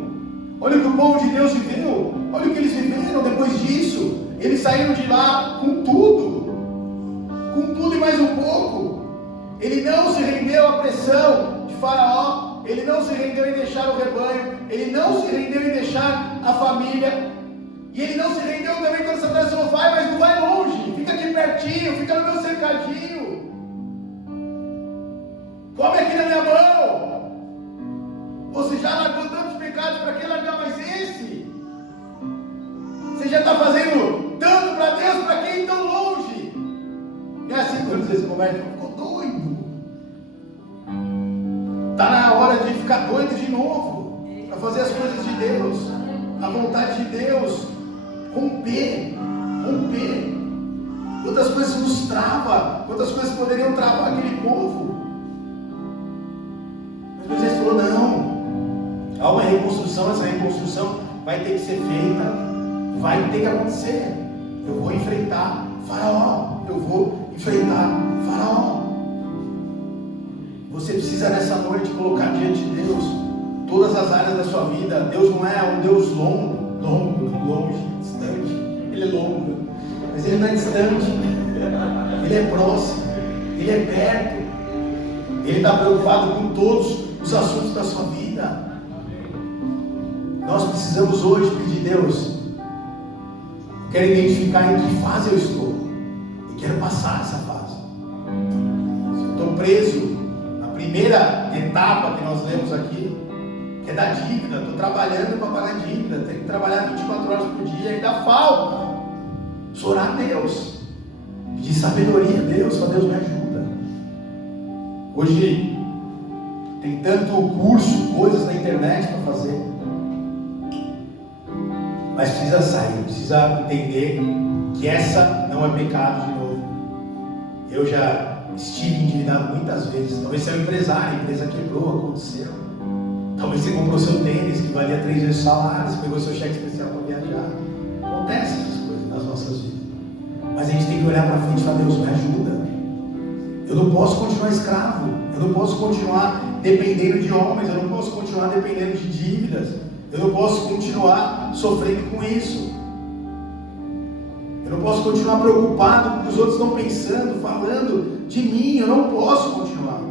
olha o que o povo de Deus viveu, olha o que eles viveram depois disso. Eles saíram de lá com tudo e mais um pouco. Ele não se rendeu à pressão de Faraó, ele não se rendeu em deixar o rebanho, ele não se rendeu em deixar a família, e ele não se rendeu também quando Satanás falou, vai, mas não vai longe, fica aqui pertinho, fica no meu cercadinho, come aqui na minha mão. Você já largou tantos pecados, para que largar mais esse? Você já está fazendo tanto para Deus, para que ir tão longe? Não é assim quando você conversa, ficou doido. Está na hora de ficar doido de novo, para fazer as coisas de Deus, a vontade de Deus, romper. Quantas coisas nos trava, quantas coisas poderiam travar aquele povo. Mas Moisés falou, não, há uma reconstrução, essa reconstrução vai ter que ser feita, vai ter que acontecer. Eu vou enfrentar Faraó, eu vou enfrentar Faraó. Você precisa nessa noite colocar diante de Deus todas as áreas da sua vida. Deus não é um Deus longe, distante. Ele é longo, mas Ele não é distante. Ele é próximo, Ele é perto. Ele está preocupado com todos os assuntos da sua vida. Nós precisamos hoje pedir, Deus, eu quero identificar em que fase eu estou e quero passar essa fase. Se eu estou preso na primeira etapa que nós lemos aqui, que é da dívida. Estou trabalhando para pagar dívida, tenho que trabalhar 24 horas por dia, ainda falta. Orar a Deus, pedir sabedoria a Deus, para Deus me ajuda. Hoje tem tanto curso, coisas na internet para fazer, mas precisa sair, precisa entender que essa não é pecado de novo. Eu já estive endividado muitas vezes. Talvez você é um empresário, a empresa quebrou, aconteceu. Talvez você comprou seu tênis que valia 3 vezes o salário, você pegou seu cheque especial para viajar. Acontece essas coisas nas nossas vidas. Mas a gente tem que olhar para frente e falar: Deus, me ajuda. Eu não posso continuar escravo. Eu não posso continuar dependendo de homens. Eu não posso continuar dependendo de dívidas. Eu não posso continuar sofrendo com isso. Eu não posso continuar preocupado com o que os outros estão pensando, falando de mim. Eu não posso continuar.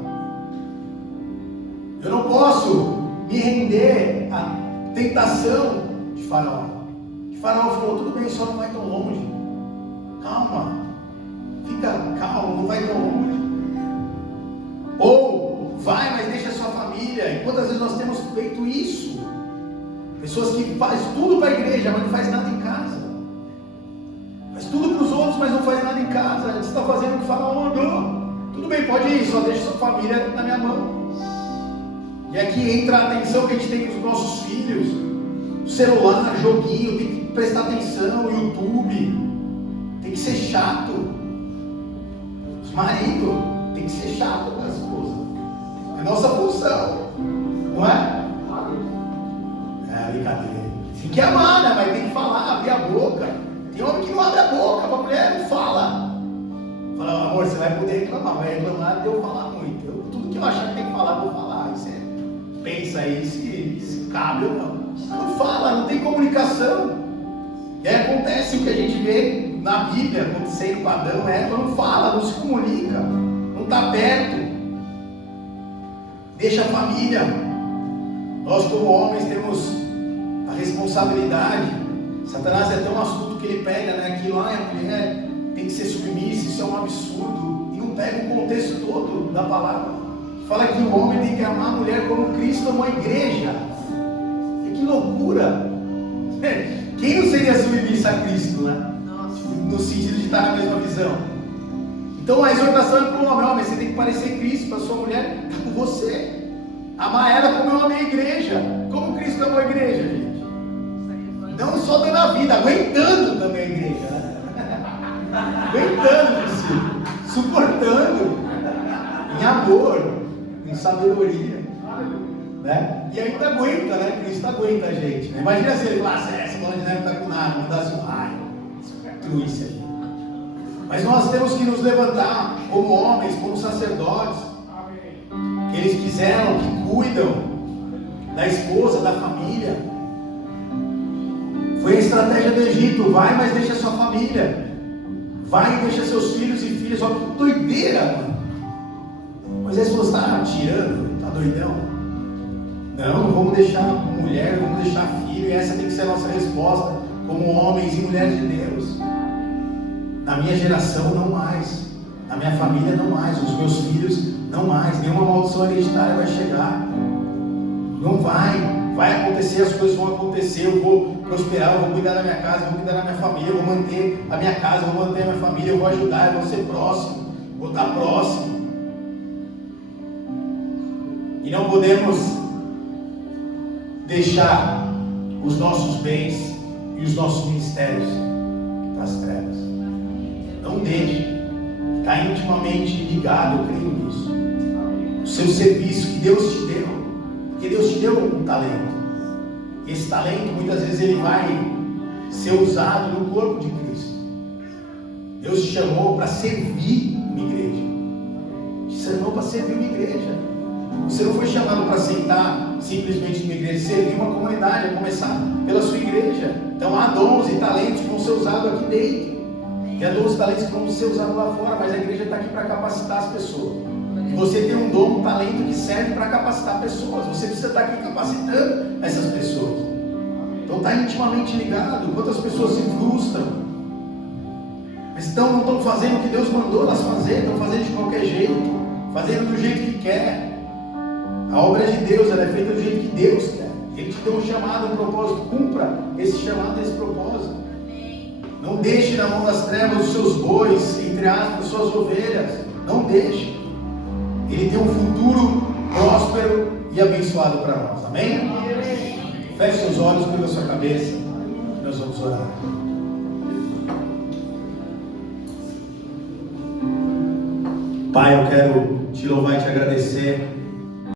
Eu não posso me render à tentação de Faraó. Que Faraó falou: tudo bem, só não vai tão longe. Calma, fica calmo, não vai tão longe. Ou vai, mas deixa a sua família. E quantas vezes nós temos feito isso? Pessoas que fazem tudo para a igreja, mas não faz nada em casa. Faz tudo para os outros, mas não faz nada em casa. Você está fazendo o que Faraó mandou. Tudo bem, pode ir, só deixa sua família na minha mão. E aqui entra a atenção que a gente tem com os nossos filhos. Celular, joguinho, tem que prestar atenção, YouTube. Tem que ser chato. Os maridos tem que ser chato com a esposa. É nossa função, não é? É brincadeira. Tem que amar, né? Mas tem que falar, abrir a boca. Tem homem que não abre a boca, a mulher não fala. Fala: amor, você vai poder reclamar, vai reclamar de eu falar muito. Tudo que eu achar que tem que falar, eu vou falar. Você pensa aí se cabe ou não. Não fala, não tem comunicação. E aí acontece o que a gente vê na Bíblia acontecendo com Adão, não fala, não se comunica, não está perto. Deixa a família. Nós como homens temos a responsabilidade. Satanás é tão astuto que ele pega, né, aquilo, a mulher tem que ser submissa, isso é um absurdo, e não pega o contexto todo da palavra. Fala que o homem tem que amar a mulher como Cristo amou a igreja. E que loucura! Quem não seria submissa a Cristo, né? No sentido de estar na mesma visão. Então a exortação é para o homem: você tem que parecer Cristo, para a sua mulher estar com você. Amar ela como eu amei a igreja. Como Cristo amou a igreja, gente. Não só dando a vida, aguentando também a igreja, né? Aguentando, Priscila. Suportando. Em amor, em sabedoria, né? E ainda aguenta, né? Cristo aguenta a gente, né? Imagina se ele falasse: essa bola de neve não está com nada, mandasse um raio, destruísse a gente. Mas nós temos que nos levantar como homens, como sacerdotes, aqueles que zelam, que cuidam da esposa, da família. Foi a estratégia do Egito: vai, mas deixa a sua família. Vai e deixa seus filhos e filhas. Olha que doideira, mano. Moisés falou: você está tirando? Está doidão? Não vamos deixar mulher, não vamos deixar filho. E essa tem que ser a nossa resposta como homens e mulheres de Deus. Na minha geração não mais, na minha família não mais, os meus filhos não mais. Nenhuma maldição hereditária vai chegar. Não vai acontecer, as coisas vão acontecer. Eu vou prosperar, eu vou cuidar da minha casa, eu vou cuidar da minha família, eu vou manter a minha casa, eu vou manter a minha família, eu vou ajudar, eu vou ser próximo, vou estar próximo. E não podemos deixar os nossos bens e os nossos ministérios nas trevas. Não deixe. Está intimamente ligado, eu creio nisso. O seu serviço que Deus te deu. Porque Deus te deu um talento. Esse talento muitas vezes ele vai ser usado no corpo de Cristo. Deus te chamou para servir uma igreja. Te chamou para servir uma igreja. Você não foi chamado para sentar simplesmente numa igreja, servir uma comunidade, a começar pela sua igreja. Então há dons e talentos que vão ser usados aqui dentro. E há dons e talentos que vão ser usados lá fora, mas a igreja está aqui para capacitar as pessoas. E você tem um dom, um talento que serve para capacitar pessoas. Você precisa estar aqui capacitando essas pessoas. Então está intimamente ligado. Quantas pessoas se frustram, mas não estão fazendo o que Deus mandou elas fazer, estão fazendo de qualquer jeito, fazendo do jeito que quer. A obra de Deus, ela é feita do jeito que Deus quer. Ele te deu um chamado, um propósito. Cumpra esse chamado, esse propósito. Não deixe na mão das trevas os seus bois, entre aspas, suas ovelhas. Não deixe. Ele tem um futuro próspero e abençoado para nós. Amém? Feche seus olhos, curva sua cabeça. Nós vamos orar. Pai, eu quero te louvar e te agradecer